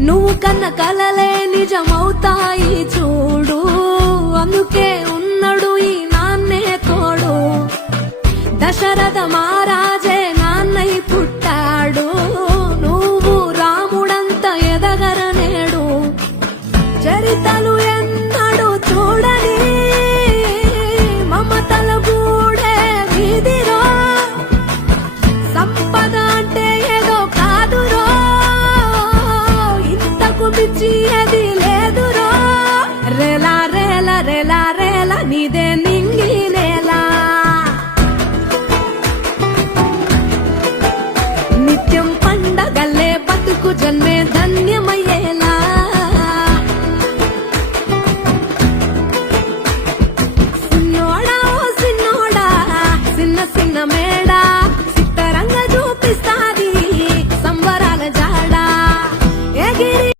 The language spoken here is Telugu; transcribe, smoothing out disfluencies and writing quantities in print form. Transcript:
నువ్వు కన్న కలలే నిజమవుతాయి చూడు, అందుకే ఉన్నడు ఈ నాన్నే తోడు. దశరథ మహారాజే నాన్నై పుట్టాడు, నువ్వు రాముడంత ఎదగరనేడు. చరితలు ఎన్నడు చూడని మమతల గూడే వీధిరో, సంపద అంటే ఏదో కాదురో, ఇంతకు మించి అది లేదురో. రేలా రేలా రేలా రేలా నీదే నింగి నేలా, నిత్యం పండగల్లే బతుకు జన్మే ధన్యమయ్యేలా.